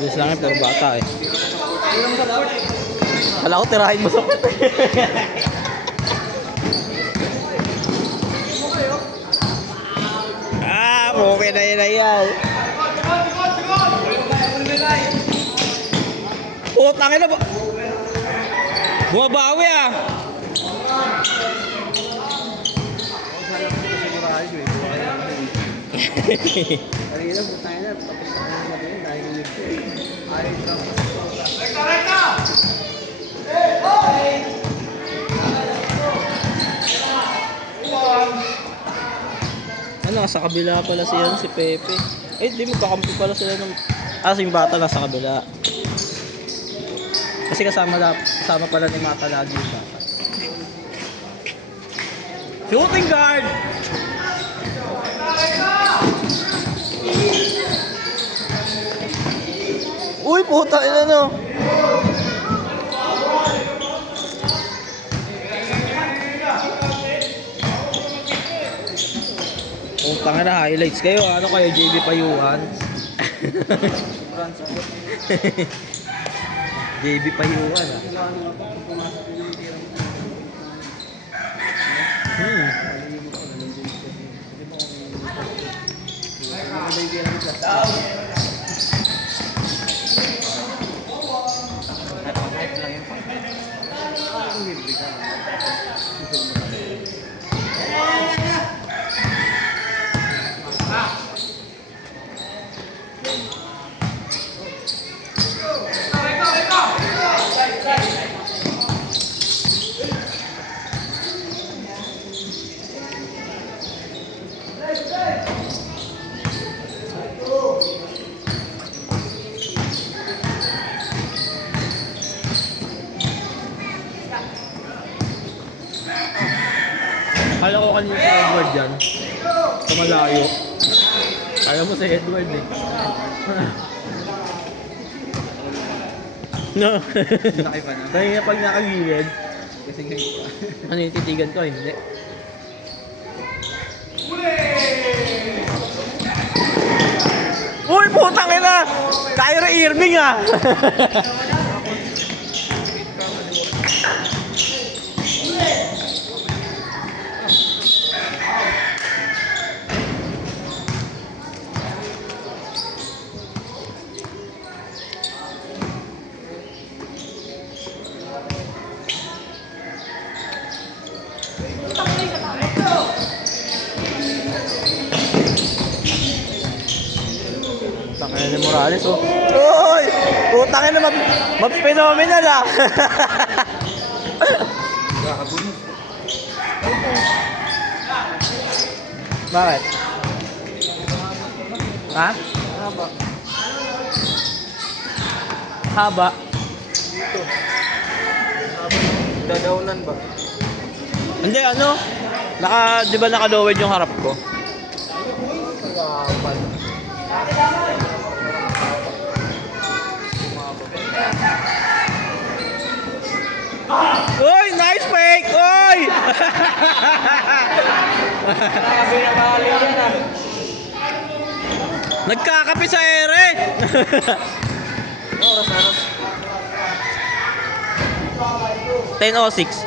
Bilis lang yun, pero bata eh. Kala ko tirahin mo sa pet eh. Okay na yun na yan. Tangin na ba? Bumabawi ah. Kanina po tayo na, tapos na naman yun, dahil nito eh. Ayaw na po. Rekta! Ano, sa kabila pala siya si Pepe. Eh, di magkakampi pala sila ng... yung bata nasa kabila. Kasi kasama pala ni Mata lagi yung bata. Shooting guard! Uy, puta, ina no. Tanga na, highlights kayo. Ano kayo, JB Payuhan? JB Payuhan ah. Kala ko kanina si Edward dyan. Sa malayo. Kala mo si Edward eh. No. Laki pa na. Kaya pag nakagilid. Kasi ngayon pa. Ano yung titigan ko? Hindi. Uy, putang ina! Kyrie Irving ah! Tangin ni Morales oh. Uy! Putangin na phenomenal ah. Bakit? Ha? Haba. Haba. Dito. Haba. Dadaunan ba? Hindi ano? Di ba naka-lowered yung harap ko? Haba. Uy! Nice fake! Uy! Sabi na bali yan ah. Nagkakape sa ere! Oras. 10:06.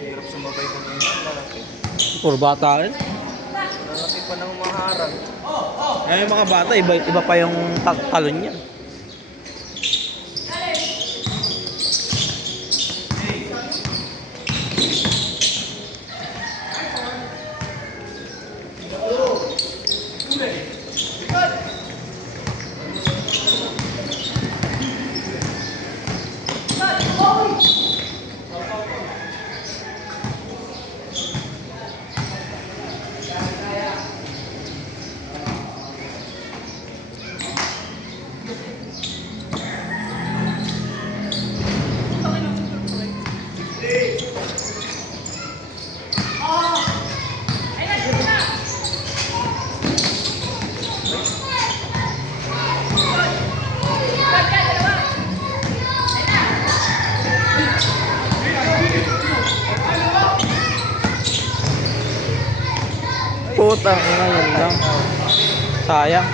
Hirap sumabay ko ngayon. Lalaki. Puro bata rin. Lalaki pa ng maharang. Yung mga bata, iba pa yung talon niya. Putang ina, yun lang. Sayang.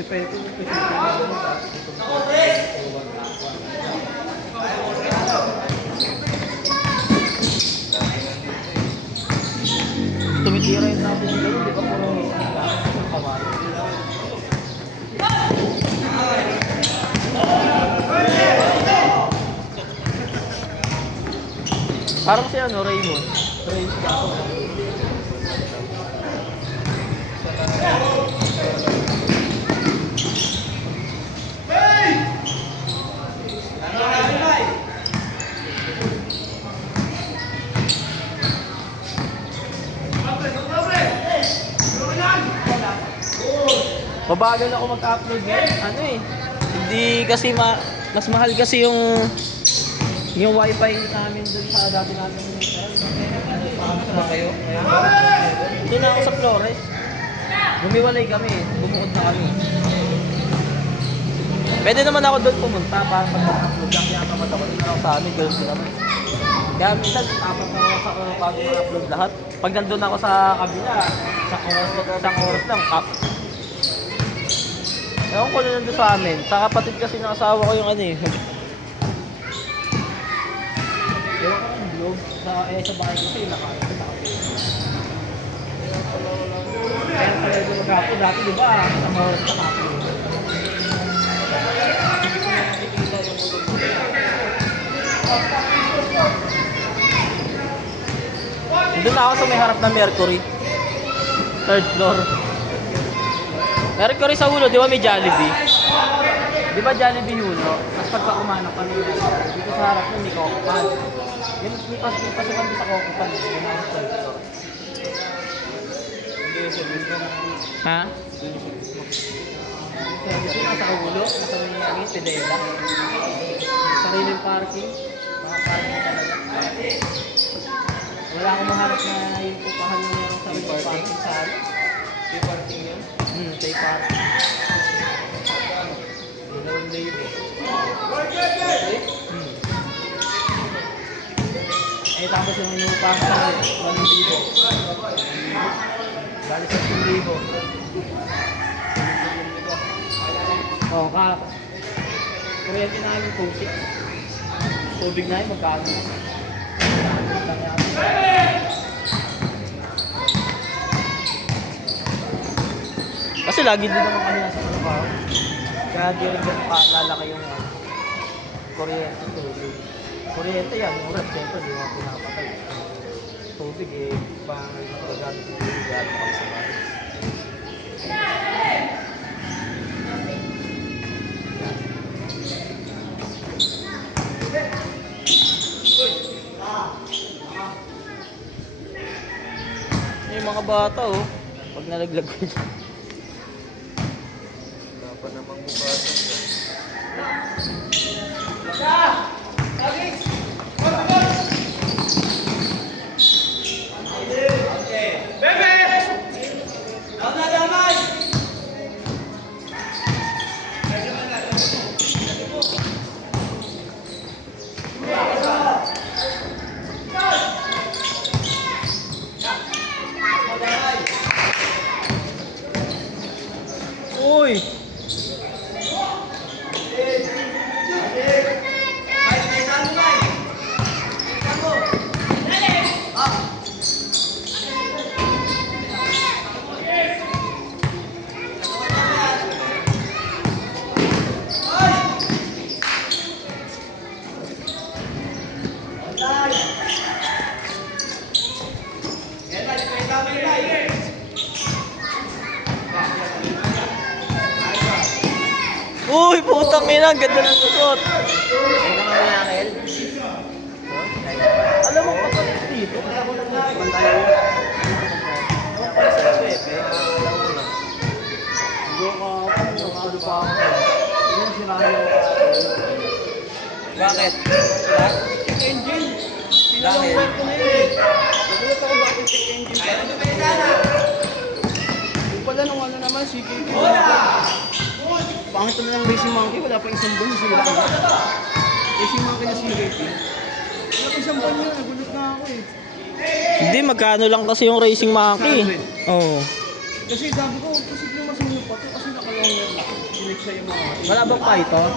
Si Pepe, Tumitira yung natin yung gano'n, di ba puro kawan? Parang si ano, Raymond. Mabagal ako mag-upload ngayon. Ano eh. Hindi kasi mas mahal kasi yung wifi namin dun sa dati namin. Saan ba kayo? Doon na ako sa Flores. Gumiwalay kami. Bumuod na kami. Pwede naman ako doon pumunta para pag-upload lang. Kaya naman ako doon ako sa amin. Girls naman. Kaya minsan, apat na oras ako bago ma-upload lahat. Pag nandun ako sa kabila, isang oras lang. Ewan ko na nandun sa amin. Sa kapatid kasi ng asawa ko yung ano eh. Ewan ko yung vlog. Sa bahay ko kasi nakain. Kaya pala ito mag-upload. Dati diba, isang oras na upload. Doon na ako sa may harap ng Mercury. Third floor. Mercury sa ulo, di ba may Jollibee? Di ba Jollibee ulo? Tapos pagka umanap pa nila, dito sa harap nun, may Cocopan. Yung pasukan din sa Cocopan. Yun na ang third floor. Ha? Service yun, nasa ulo. Nasa may Pedela. Sariling parking. Mga parking talaga. Wala akong maharap na yung pupahan mo yung sariling parking sa ano. May parking yun? Say parking. Dalawang libo. Eh tapos yung inuupahan sa 1,000. Bali 10,000. Oo, kuryente na yung tubig. Tubig na yung magkano. Kasi lagi din naman kami nasa trabaho. Kaya di rin lalaki yung kuryente, tubig. Kuryente yan, yung rep, siyempre, di mo pinapatay. Tubig eh, pang gagamit yung tubig, gagamit kami sa bahay. Yung mga bata oh, pag nalaglag ko yun. Wala pa namang bukasan yan. Uy! Uy, putang ina, ang ganda ng susot. Alam mo, kapalit dito. Naman tayo. Ano pa ako? Yan, sinabi ako. Bakit? Check engine. Pinalawar ko na yun eh. Nagulat ako bakit check engine. Yung pala nung ano naman, CKP. Pangit na lang Racing Monkey, wala pa isang buwan sila. Racing Monkey na CKP. Wala pa isang buwan yun, nagulat na ako eh. Hindi, magkano lang kasi yung Racing Monkey. Oo. Kasi sabi ko, posible masunod pa to kasi nakalonger na. Sinig siya yung mga... Wala bang python?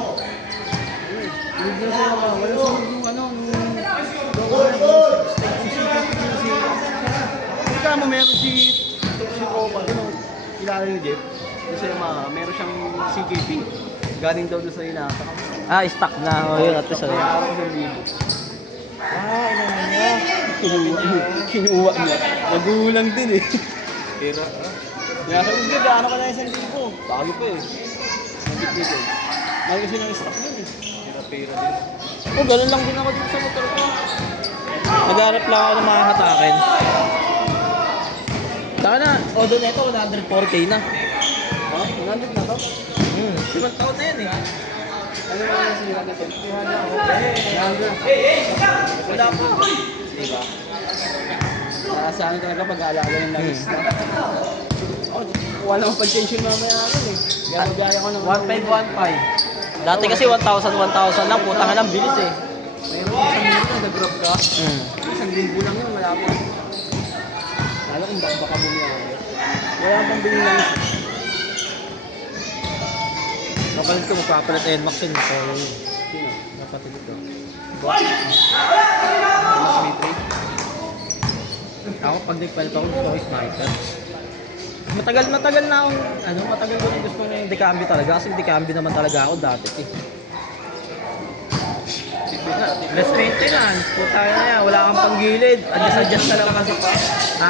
Sinig na siya yung mga... Wala sunod yung ano, nung... Ika mo, meron si Copa, kilala ni Jeff. Kasi yung mga, meron siyang CKP. Galing daw doon sa inata. Ah, stock na. O, yun, at least. Kaya araw ko sa libo. Ah, ilan niya? Kinuha niya. Nagulang din eh. Pera. Kaya sabi ko, gaano ka na 1,000? Bago pa eh. Nabit eh. Mahal kasi ng stock nun eh. Pera din. Oh, ganun lang din ako dito sa motor ko. Nagharap lang ako ng mga hatakin. Saka na, Odo na ito, 104K na. Ha? 100 na to? 5 taon na yan eh. Ano ba yung sila na to? Tihada ako. Wala po. Diba? Sa ano talaga pag-aalala yung langis na. Wala akong pag-tension mamaya ako eh. Kaya mag-gaya ko ng 1515. Dati kasi 1,000 lang, putang lang, bilis eh. Mayroon isang minuto na nag-drop ka. Isang linggo lang yun, wala po. Lalo kung baka bumiyahe. Wala akong pambili langis. Kapalit ko, magpapalit NMAX yun. So, Sino? napatid ko. Mas may trade. Ako, pag nagpalit ako, gusto ko sniper. Matagal na akong, matagal ko yung gusto ko yung decambio talaga. Kasi decambio naman talaga ako dati eh. Less maintenance, puta na yan, wala kang panggilid, adjust na lang kasi pa.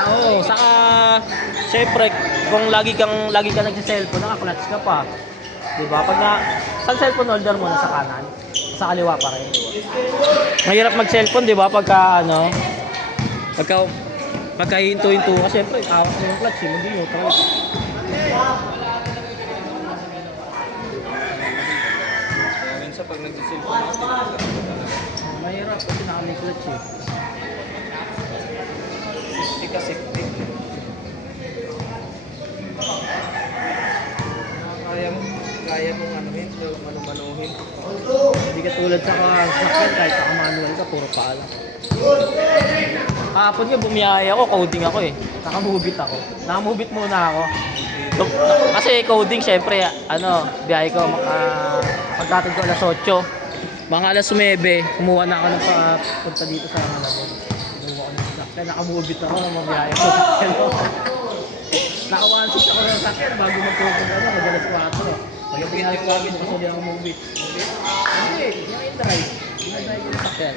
Oo, saka, syempre, kung lagi ka nagsiselfone, naka-clutch ka pa. Diba? Pag saan cellphone holder mo? Sa kanan? Sa kaliwa pa rin. Mahirap mag-cellphone, diba? Pagka hinto-hinto ka, syempre, tawag mo yung clutch, hindi neutral. Minsan pag nag-cellphone ako, Mahirap kasi naka-may clutch eh. hindi ka safety. Kaya mong manuhin. Hindi ka tulad sa sakyan, kahit sa manual ka, puro paalam. Kahapon nga bumiyaya ako, coding ako eh. Nakamubit ako. Nakamubit muna ako. Kasi coding, syempre, biyahe ko, pagkatid ko alas 8. Mga alas 9, kumuha na ako ng punta dito sa Malabon. Kumuha ko ng sakyan, nakamubit ako, mabiyahe ko sa sakyan ko. Naka-1-6 ako ng sakyan bago mag-coding madalas 4. Pagdating alas 4, bukas ulit ako mubit. Hindi, yung drive. Yung drive yung sakyan.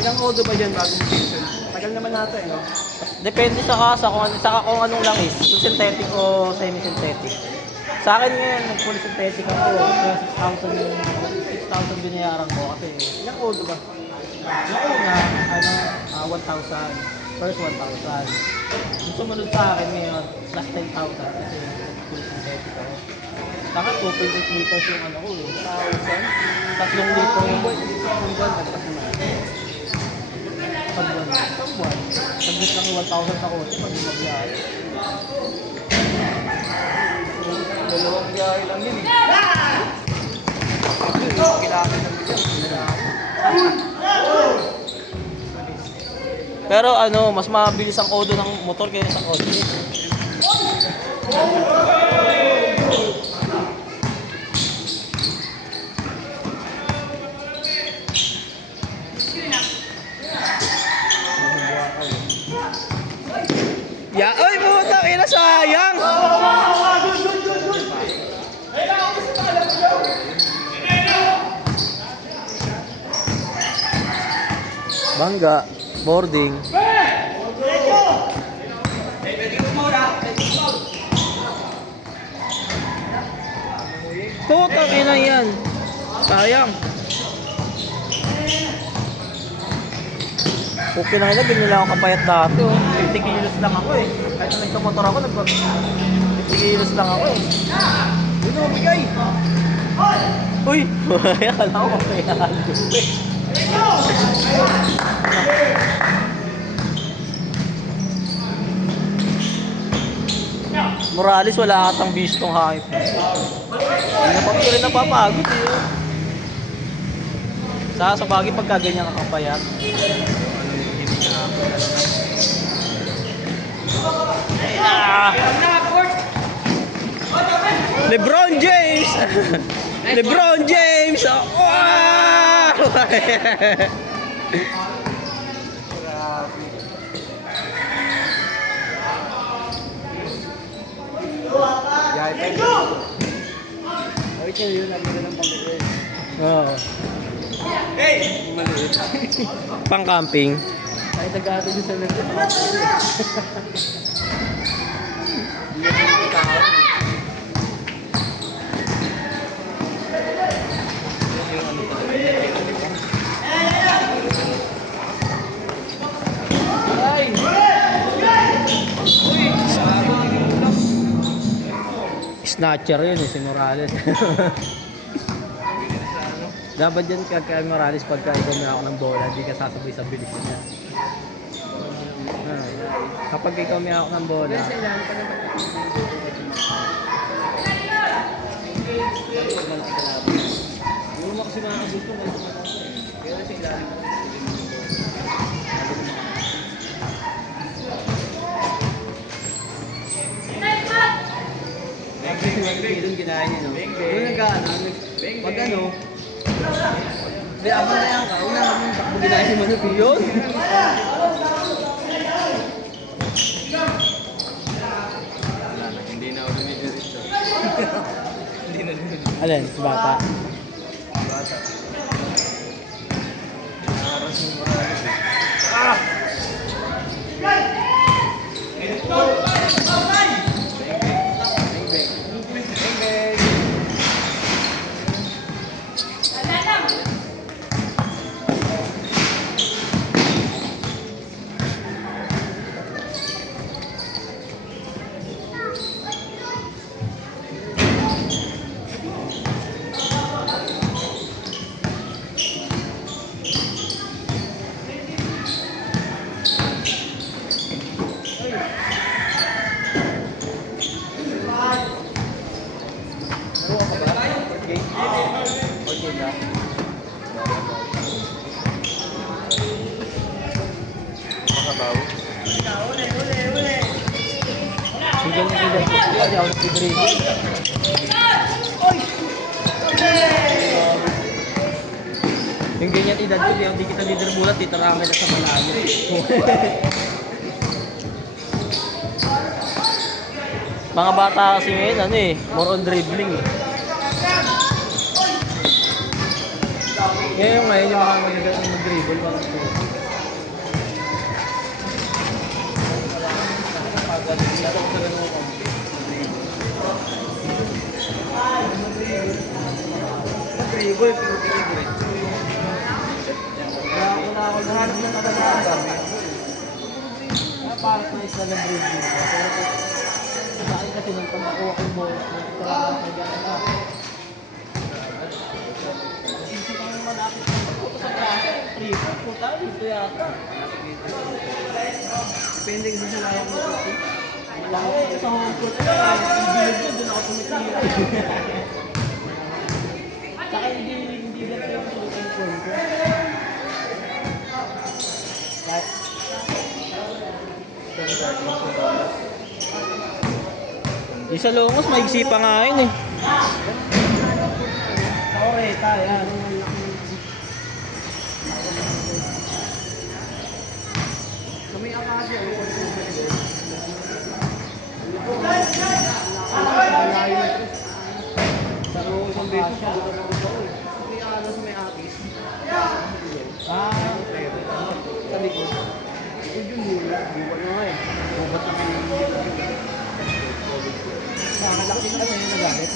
Ilang odo ba dyan bago mag-tension? Tagal naman natin eh, no? Depende sa kasa kung anong langis, kung synthetic o semi-synthetic. Sa akin ngayon, nag-full synthetic ako, kaya 6,000 binayaran ko kasi Ilang odo ba? yung una, 1,000, first 1,000. Yung sumunod sa akin ngayon, plus 10,000 kasi full synthetic ako. Saka 2.8 liters yung ko eh. 1,000? 3 litro yung Ang buwan, nagpas naman. pagbuwan. Saglit lang yung 1,000 sa kotse pag di magbiyahe. Dalawang biyahe lang yun eh. Kailangan ng biyahe. Pero mas mabilis ang kodo ng motor kaysa sa kotse. Ya, oy, puta, ina sayang. Bangga. Boarding. Putang ina yan. Sayang. Okay na ina, din nila akong kapayat dati oh. 50 kilos lang ako eh. Kahit na nagkamotor ako, 50 kilos lang ako eh. Dito mo bigay. Uy! Akala ko kapayat. Morales, wala atang bistong hype. Hindi rin napapagod eh. Sa bagay pagka ganyan kakapayat. Ah! LeBron James! LeBron James! Wow! Oo. Pang camping. Ay, nag-aato yung sa left. Snatcher yun eh, si Morales. Dapat dyan kay Morales pagka ikaw may ako ng bola, hindi ka sasabay sa bilis niya. Kapag ikaw may ako ng bola, Yung mo kasi mga gusto mo. Kaya kasi ilalim mo. Yung ginaya niya, no? Yung nag-ano, pag ano, hindi, abang na yan ka. Una nga yung takbo ginaya si Manu. Yun! Hindi na ako lumidiretso. Hindi na lumidiretso. alin, si bata. Bata. Nakaras yung Morales. Ah! Single na sila. Hindi ako nag-dribble. Yung ganyan edad ko, hindi kita didribulat, titarangin na sa malayo. Mga bata kasi ngayon, ano eh, more on dribbling eh. Kaya yung ngayon, yung mga magagaling mag-dribble, parang Dribble, pero diretso. wala ako nahanap ng kabataan. Parang na isa ng dribbling. Pero sa akin kasi nung pagkakuha ko yung bola, nagkakaraan ka dyan na. Isip ang malapit ng pagkuto sa klase, triple, puta, dito yata. Depende kasi sa layak mo sa team. Malaki sa home court, ang bilog yun, doon ako tumitira. Saka hindi ganito yung shooting form ko. Kahit yung sa Longos, maigsi pa nga yun eh. Oreta, yan. Kami akasya, sa roon isang beses siya, may alas may atis. Ah, Sa likod. Buwan na nga eh. Buwan na may Nakalaki na kasi yung nagalit.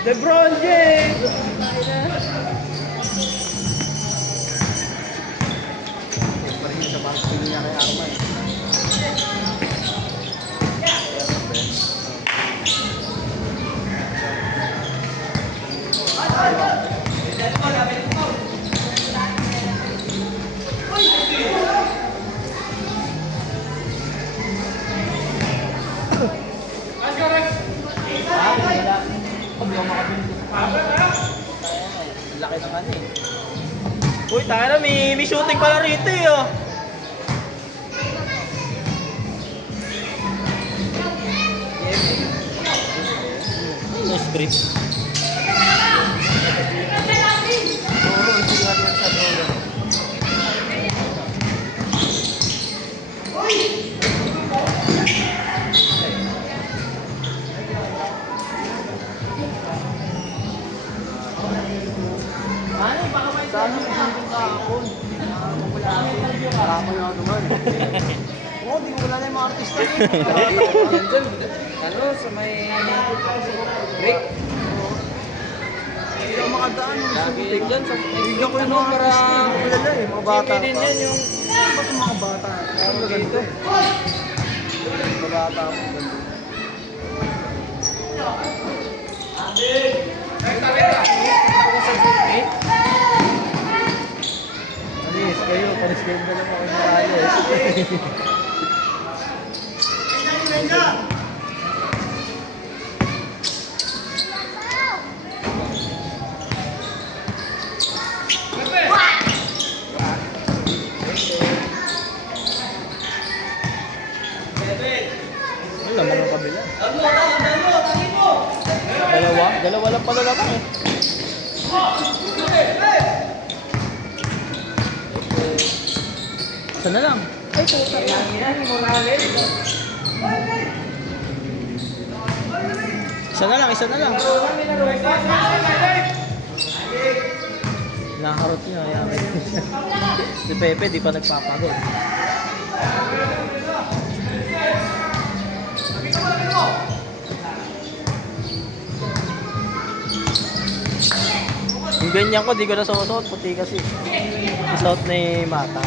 LeBron James! pa rin sa mga skill niya kay Arma eh. Laki naman eh. Uy, tayo na, may shooting pala rito eh oh. Nice grip. Oo, hindi nga yan sa drone. Ano, baka may sana may shooting kahapon. Kahapon na naman. Oo, di ko wala na yung mga artista eh. Yan dyan, ano, sa may break. Hindi ako makadaan. Lagi dyan, sa Bigyan ko yung ano, mga para artista. Wala eh, mga bata din pa. yan yung Ba't yung mga bata? Ano ganito? Mga bata pa. Alis, kayo. Palis kayo na lang ako ng alis. Ano naman ang kabila? Dalawa lang pala naman eh. Isa na lang. Ay, puta na. Isa na lang. Nakakarot niya, kaya si Pepe di pa nagpapagod. Yung ganyan ko, di ko na susuot, puti kasi. Susuot ni Mata.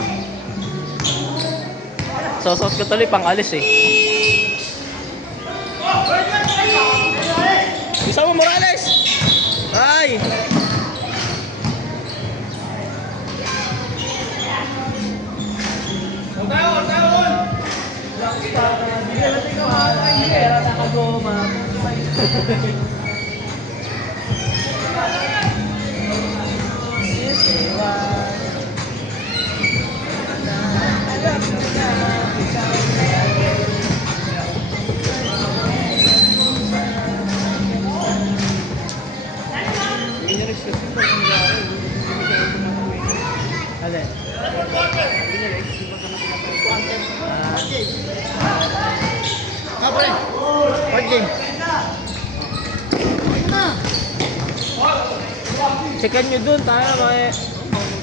Susuot ko tuloy pang alis eh. Bisa mo, Morales! Ay! Alin? What game? Checkan nyo dun, tayo may...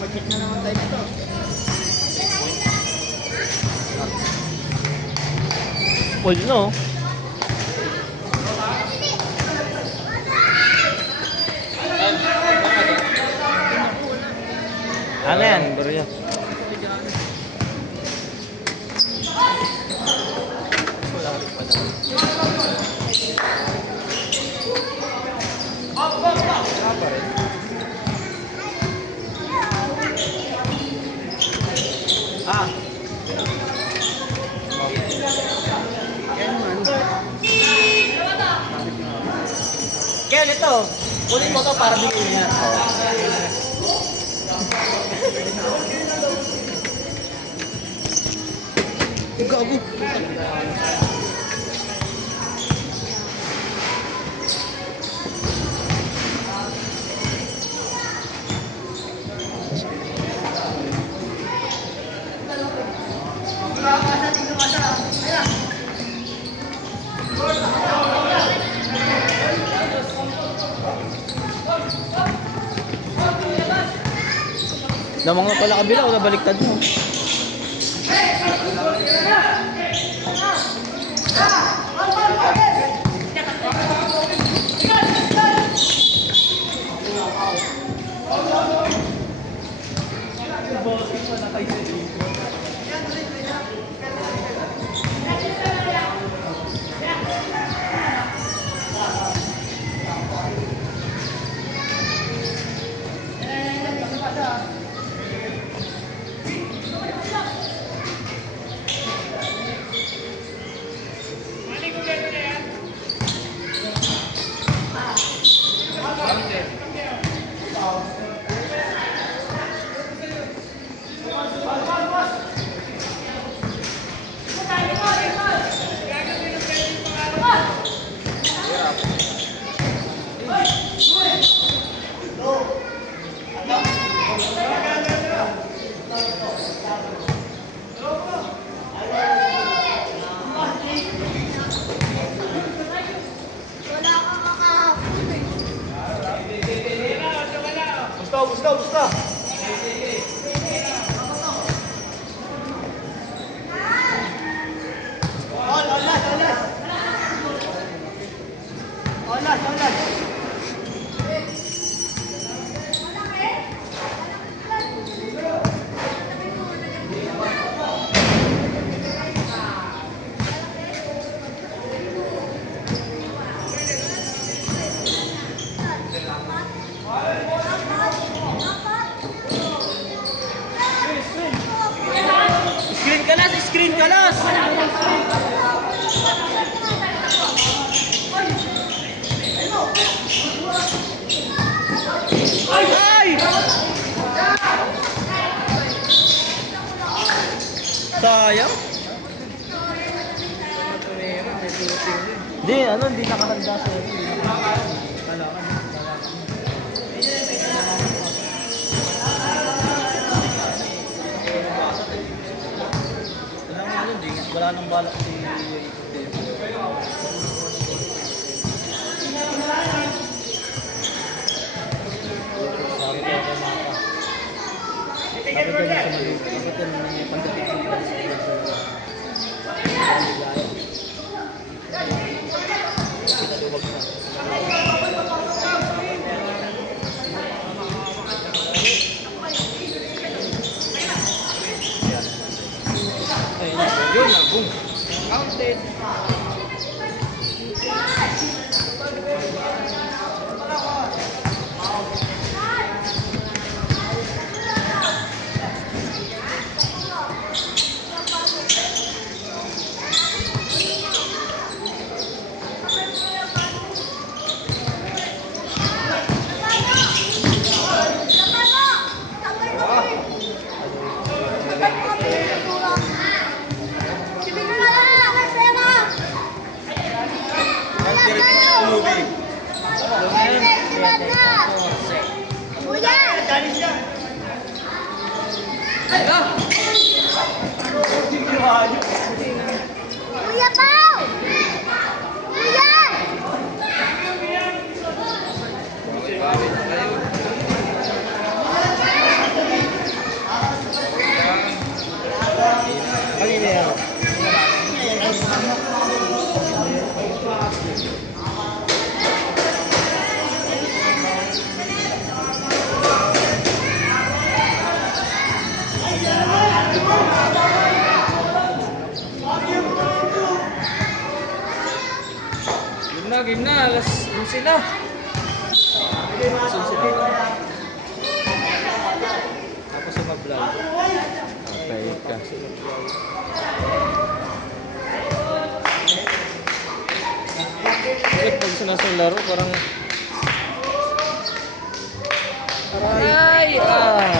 Mag-check na naman tayo dito. Full no? Ano yan? Durian. Wala rin pala. Ah. Ken, ito. Kunin mo to para bigyan niya. Gago. Namang nga pala kabila o nabaliktad mo. Gusto. Screen kalas! Ay! Sayang. Hindi nakahanda sa wala nang balak si yun na, boom. Counted. Kuya Pao! Kuya! Game na, alas 11 na. Tapos sa mag-vlog. Okay ka. Bakit pag sinasalaro parang Aray! Ah!